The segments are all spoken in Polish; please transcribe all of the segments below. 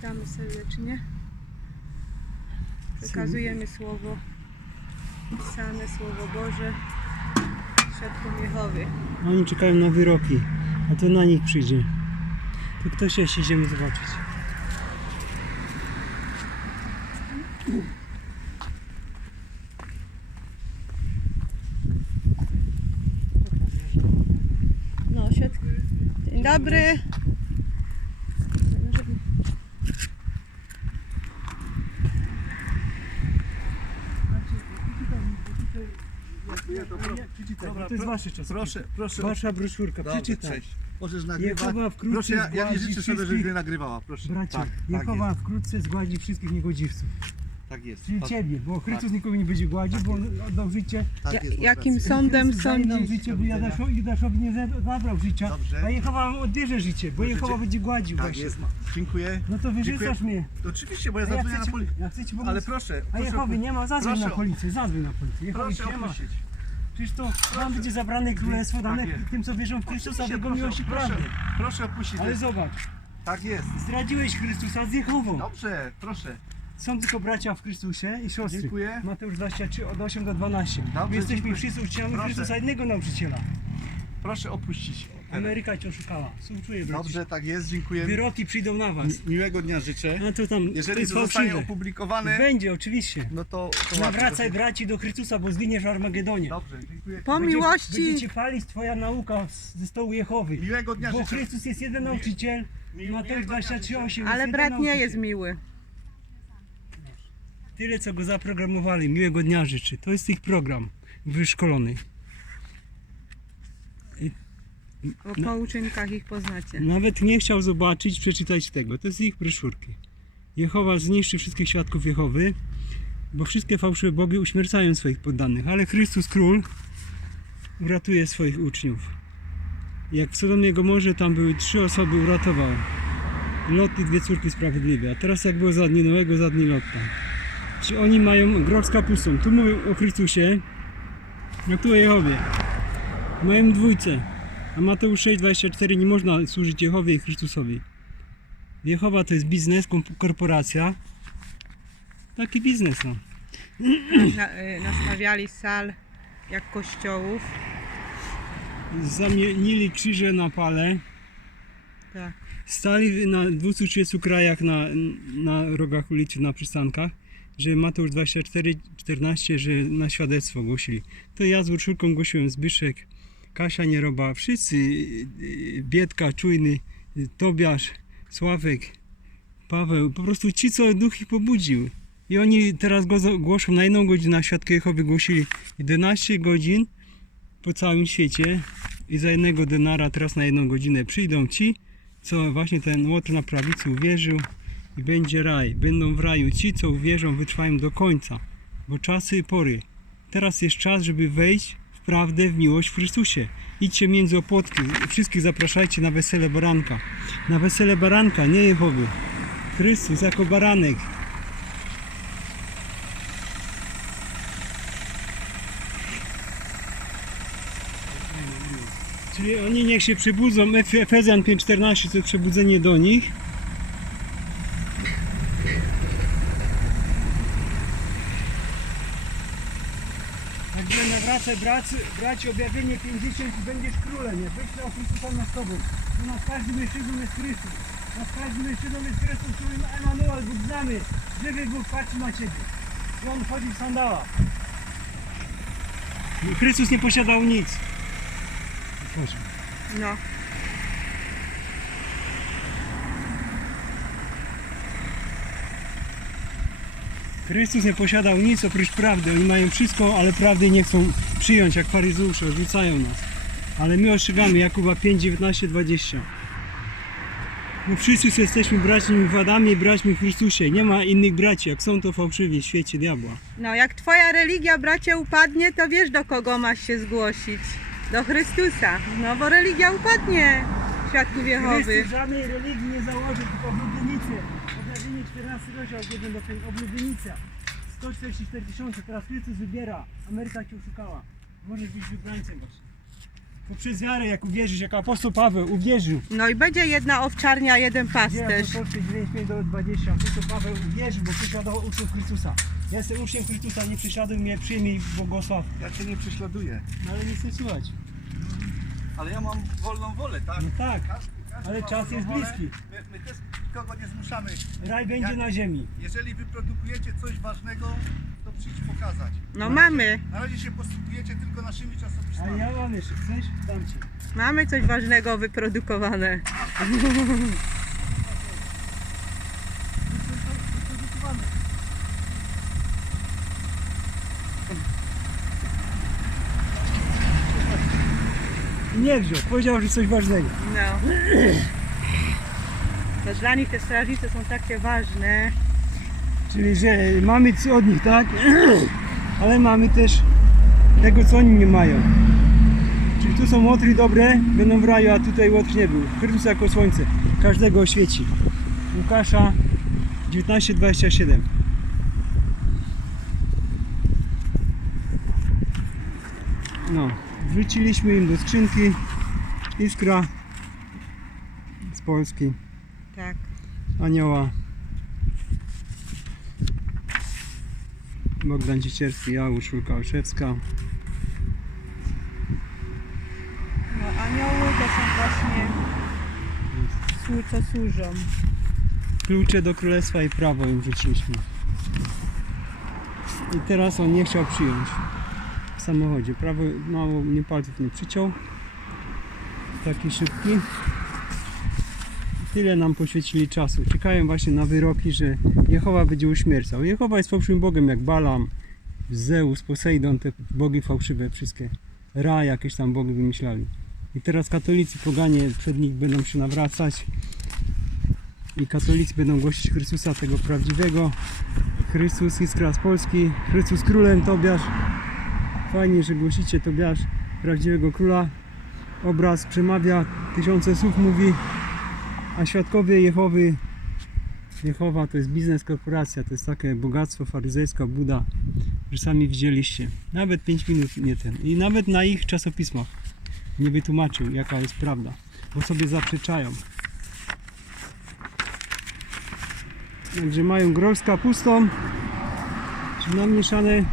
Witamy serdecznie. Przekazujemy słowo pisane, słowo Boże świadkom Jehowy. Oni czekają na wyroki, a to na nich przyjdzie. To ktoś jeszcze idziemy zobaczyć. No, świat... Dzień dobry. To jest wasze czas. Proszę, proszę. Wasza broszurka, Dobrze, przeczytaj. cześć. Możesz nagrywać. Jehowa wkrótce Proszę, ja, ja nie zgładzi życzę sobie, żebyś wszystkich- mnie nagrywała, proszę. Bracie, tak, Jehowa tak wkrótce zgładzi wszystkich niegodziwców. Tak jest. Czyli tak, ciebie, bo Chrystus tak. nikogo nie będzie gładził, bo on oddał życie. tak jest, masz jakim rację. sądem Chrystus daje nam sądzi? życie, bo Judaszowi, Judaszowi nie za- zabrał życia, Dobrze. a Jehowa wam odbierze życie, bo Dobrze, Jehowa dzie- będzie gładził Tak właśnie. jest. Dziękuję. No to wyrzucasz mnie. Oczywiście, bo ja A ja zadzwonię chcę na ci, policję. ja chcę ci pomóc. Ale proszę, A proszę, Jehowy nie ma, zadzwoń proszę, na policję, zadzwoń na policję. Jehowy proszę nie ma. opuścić. Przecież to wam będzie zabrane królestwo dane Tak tym, co wierzą w Chrystusa, w Jego proszę, miłość i proszę, proszę opuścić. Ale zobacz, Tak jest. zdradziłeś Chrystusa z Jehową. Dobrze, proszę. Są tylko bracia w Chrystusie i siostry. Dziękuję. Mateusz 23 od 8 do 12. Dobrze, My jesteśmy dziękuję. wszyscy uczniami. Chrystusa, jednego nauczyciela. Proszę opuścić. Ameryka cię oszukała. Współczuję. Dobrze, tak jest, dziękuję. Wyroki przyjdą na was. Mi- Miłego dnia życzę. No to tam, Jeżeli to zostanie fałszywe. opublikowane, Będzie, oczywiście. no to... to Nawracaj braci do Chrystusa, bo zginiesz w Armagedonie. Dobrze, dziękuję. Po Będzie- miłości. Będzie cię palić twoja nauka z- ze stołu Jehowy. Miłego dnia Bo życzę. Chrystus jest jeden nauczyciel, Mateusz miłego dnia 23,8 Ale jest brat jeden nie jest miły. Tyle co go zaprogramowali, miłego dnia życzy. To jest ich program wyszkolony. No. po uczynkach ich poznacie. Nawet nie chciał zobaczyć, przeczytać tego. To jest ich broszurki. Jehowa zniszczy wszystkich świadków Jehowy, bo wszystkie fałszywe bogi uśmiercają swoich poddanych, ale Chrystus Król uratuje swoich uczniów. Jak w Sodomie Gomorze tam były trzy osoby, uratował. Lot i dwie córki sprawiedliwe. A teraz jak było za dni Noego, za dni Lotta. Czy oni mają groch z kapustą? Tu mówią o Chrystusie, a tu o Jehowie. Mają dwójce. A Mateusz 6,24 nie można służyć Jehowie i Chrystusowi. Jehowa to jest biznes, korporacja. Taki biznes, no. Na, y, nastawiali sal jak kościołów. Zamienili krzyże na pale. Tak. Stali na 230 krajach na, na rogach ulicy, na przystankach, że Mateusz 24, 14, że na świadectwo głosili. To ja z urszulką głosiłem, Zbyszek, Kasia Nieroba, wszyscy, y, y, Biedka, Czujny, Tobiasz, Sławek, Paweł, po prostu ci, co duch ich pobudził. I oni teraz głoszą na jedną godzinę, Świadkowie Jehowy głosili 11 godzin po całym świecie i za jednego denara teraz na jedną godzinę przyjdą ci, co właśnie ten łotr na prawicy uwierzył i będzie raj. Będą w raju ci, co uwierzą, wytrwają do końca, bo czasy i pory. Teraz jest czas, żeby wejść prawdę, w miłość w Chrystusie. Idźcie między opłotki, wszystkich zapraszajcie na wesele baranka. Na wesele baranka, nie Jehowy. Chrystus jako baranek. Czyli oni niech się przybudzą. Ef- Efezjan 5.14 to przebudzenie do nich. Także nawracaj braci, braci objawienie 50 i będziesz królem, nie? Weź o Chrystusa nad tobą. U nas każdy mężczyzną jest Chrystus. U nas każdy mężczyzną jest Chrystus, którym Emanuel, Bóg znamy. Żywy Bóg patrzy na ciebie. I on chodzi w sandałach. Chrystus nie posiadał nic. Proszę. No. Chrystus nie posiadał nic oprócz prawdy. Oni mają wszystko, ale prawdy nie chcą przyjąć, jak faryzeusze, odrzucają nas. Ale my ostrzegamy Jakuba 5, 19, 20. My wszyscy jesteśmy braćmi w Adamie i braćmi w Chrystusie. Nie ma innych braci, jak są to fałszywi w świecie diabła. No, jak twoja religia, bracie, upadnie, to wiesz do kogo masz się zgłosić. Do Chrystusa. No, bo religia upadnie. Świadków Jehowy. Chrystus żadnej religii nie założył, tylko. Objawienie 14 rozdział, 1 do 5, oblubienica. 144 tysiące, teraz Chrystus wybiera. Ameryka cię oszukała. Możesz być wybrańcem właśnie. Poprzez wiarę, jak uwierzysz, jak apostoł Paweł uwierzył. No i będzie jedna owczarnia, jeden pasterz. apostolskie 9, do 20. Apostoł Paweł uwierzył, bo prześladował uczniów Chrystusa. Ja jestem uczniem Chrystusa, nie prześladuj mnie, przyjmij błogosław. Ja cię nie prześladuję, No ale nie chcę słuchać. ale ja mam wolną wolę, tak? No tak, Każdy, każdy ale ma czas wolną jest wolę. bliski. My, my też nikogo nie zmuszamy. Raj będzie Jak- na ziemi. Jeżeli wyprodukujecie coś ważnego, to przyjdź pokazać. No mamy, Na razie się posługujecie tylko naszymi A czasopismami. ja mam jeszcze, chcesz? Dam ci. mamy coś ważnego wyprodukowane. Wyprodukowany. Nie wziął, powiedział, że coś ważnego. No. Dla nich te strażnice są takie ważne. Czyli, że mamy od nich, tak? Ale mamy też tego, co oni nie mają. Czyli tu są łotry dobre, będą w raju, a tutaj łotr nie był. Chrystus jako słońce, każdego oświeci. Łukasza 19:27. No, wrzuciliśmy im do skrzynki iskra z Polski, Tak. anioła. Bogdan Ciecierski, ja, Urszulka Olszewska. No anioły to są właśnie co służą. Klucze do królestwa i prawo im rzuciliśmy. I teraz on nie chciał przyjąć w samochodzie. Prawo mało mnie palców nie przyciął. Taki szybki. Tyle nam poświęcili czasu. Czekają właśnie na wyroki, że Jehowa będzie uśmiercał. Jehowa jest fałszywym Bogiem jak Balam, Zeus, Poseidon, te bogi fałszywe wszystkie. Ra, jakieś tam bogi wymyślali. I teraz katolicy, poganie przed nich będą się nawracać i katolicy będą głosić Chrystusa tego prawdziwego. Chrystus iskra z Polski, Chrystus królem Tobiasz. Fajnie, że głosicie Tobiasz, prawdziwego króla. Obraz przemawia, tysiące słów mówi, a świadkowie Jehowy, Jehowa to jest biznes, korporacja, to jest takie bogactwo faryzejska, Buda, że sami widzieliście. Nawet 5 minut nie ten. I nawet na ich czasopismach nie wytłumaczył, jaka jest prawda, bo sobie zaprzeczają. Także mają grosz z kapustą, namieszane.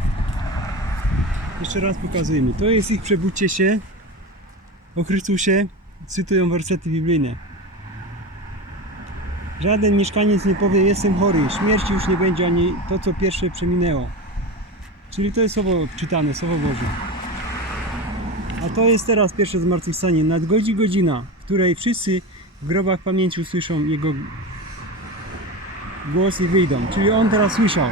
Jeszcze raz pokazujemy. To jest ich przebudźcie się o Chrystusie. Cytują wersety biblijne. Żaden mieszkaniec nie powie jestem chory, śmierci już nie będzie ani to co pierwsze przeminęło. Czyli to jest słowo czytane, słowo Boże. A to jest teraz pierwsze zmartwychwstanie. Nadgodzi godzina, w której wszyscy w grobach pamięci usłyszą Jego głos i wyjdą. Czyli on teraz słyszał,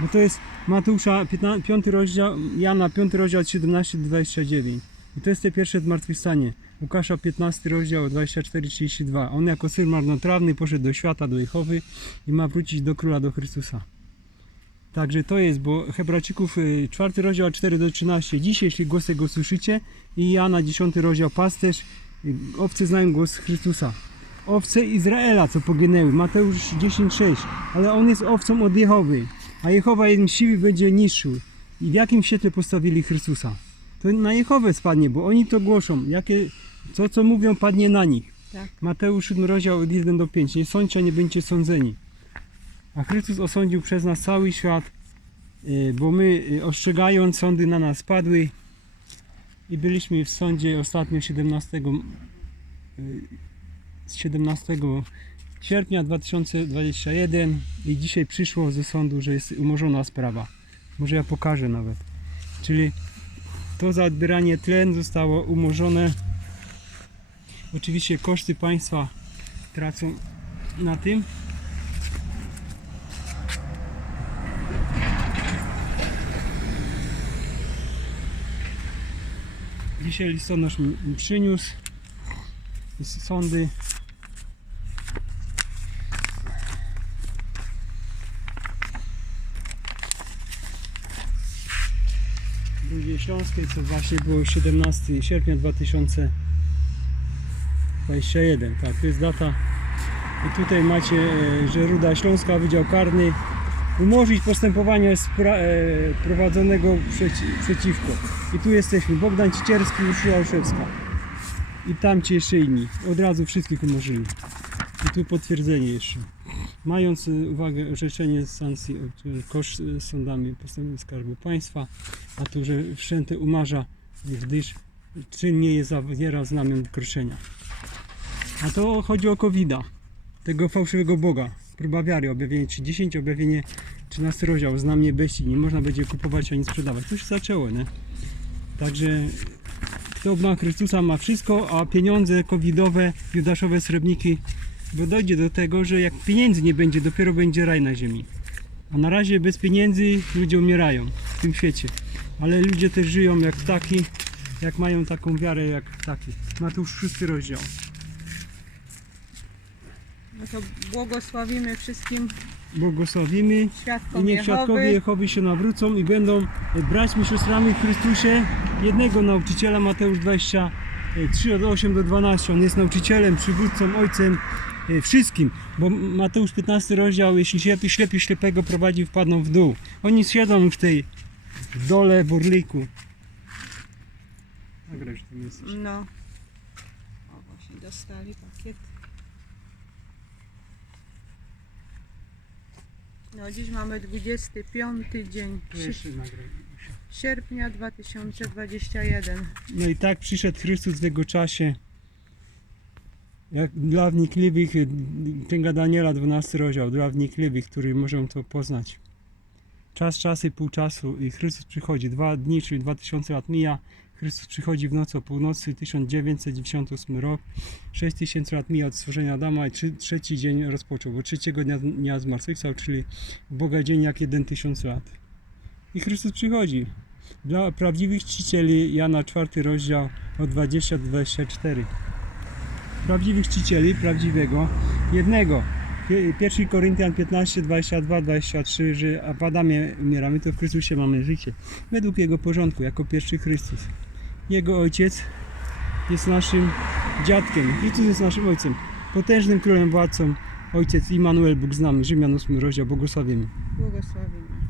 bo to jest Mateusza 15, 5 rozdział, Jana 5 rozdział 17-29. I to jest te pierwsze zmartwychwstanie. Łukasza 15 rozdział 24-32. On jako syn marnotrawny poszedł do świata, do Jehowy i ma wrócić do króla, do Chrystusa. Także to jest, bo Hebrajczyków 4 rozdział od 4 do 13. Dzisiaj, jeśli głos jego słyszycie, i Jana 10 rozdział pasterz, y, owce znają głos Chrystusa owce Izraela, co poginęły. Mateusz 10,6. Ale on jest owcą od Jehowy, a Jehowa jeden siły będzie niższy. I w jakim świetle postawili Chrystusa? To na Jehowę spadnie, bo oni to głoszą. Jakie, co, co mówią, padnie na nich. Tak. Mateusz 7 rozdział od 1 do 5. Nie sądźcie, nie będziecie sądzeni. A Chrystus osądził przez nas cały świat, y, bo my y, ostrzegając, sądy na nas padły i byliśmy w sądzie ostatnio 17 y, z 17 sierpnia 2021 i dzisiaj przyszło ze sądu, że jest umorzona sprawa. Może ja pokażę nawet. Czyli to za tlen zostało umorzone. Oczywiście koszty państwa tracą na tym. Dzisiaj listonosz mi przyniósł z sądy. Drugie Śląskie, co właśnie było 17 sierpnia 2021. Tak, to jest data. I tutaj macie, e, że Ruda Śląska, Wydział Karny, umorzyć postępowanie e, prowadzonego przeci- przeciwko. I tu jesteśmy, Bogdan Cicierski, Urszula Olszewska. I tam ci jeszcze inni. Od razu wszystkich umorzyli. I tu potwierdzenie jeszcze. Mając y, uwagę orzeczenie sankcji, koszt y, sądami postępowania Skarbu Państwa, a tu, że wszczęte umarza, gdyż czyn nie jest zawiera znamion wykroczenia. A to chodzi o covid tego fałszywego Boga. Próba wiary, objawienie 30, objawienie 13 rozdział, znamie bestii. Nie można będzie kupować ani sprzedawać. To się zaczęło, nie? Także kto ma Chrystusa ma wszystko, a pieniądze covidowe, judaszowe srebrniki, bo dojdzie do tego, że jak pieniędzy nie będzie, dopiero będzie raj na ziemi. A na razie bez pieniędzy ludzie umierają w tym świecie. Ale ludzie też żyją jak ptaki, jak mają taką wiarę jak ptaki. Mateusz 6 rozdział. No to błogosławimy wszystkim Błogosławimy i świadkom niech świadkowie Jehowy. Się nawrócą i będą braćmi, siostrami w Chrystusie jednego nauczyciela Mateusz 23 od 8 do 12. On jest nauczycielem, przywódcą, ojcem e, wszystkim, bo Mateusz 15 rozdział, jeśli ślepy, ślepy ślepego prowadzi, wpadną w dół. Oni siedzą w tej w dole burliku. Nagraj, że tam jesteś. No. O, właśnie dostali pakiet. No, dziś mamy 25 dzień sierpnia 2021. No i tak przyszedł Chrystus w jego czasie. Jak dla wnikliwych, y, Księga Daniela 12 rozdział, dla wnikliwych, którzy możą to poznać. Czas, czasy, pół czasu i Chrystus przychodzi. Dwa dni, czyli 2000 lat mija. Chrystus przychodzi w nocy o północy, 1998 rok. 6000 lat mija od stworzenia Adama i trzy, trzeci dzień rozpoczął, bo trzeciego dnia, dnia zmartwychwstał, czyli Boga dzień jak jeden tysiąc lat. I Chrystus przychodzi. Dla prawdziwych czcicieli Jana 4 rozdział od 20 do 24. Prawdziwych czcicieli, prawdziwego, jednego. Pie- 1 Koryntian 15, 22, 23, że w Adamie umieramy, to w Chrystusie mamy życie. Według Jego porządku, jako pierwszy Chrystus. Jego Ojciec jest naszym dziadkiem. Chrystus jest naszym Ojcem. Potężnym królem, władcą. Ojciec Immanuel, Bóg z nami. Rzymian 8 rozdział, błogosławimy. Błogosławimy.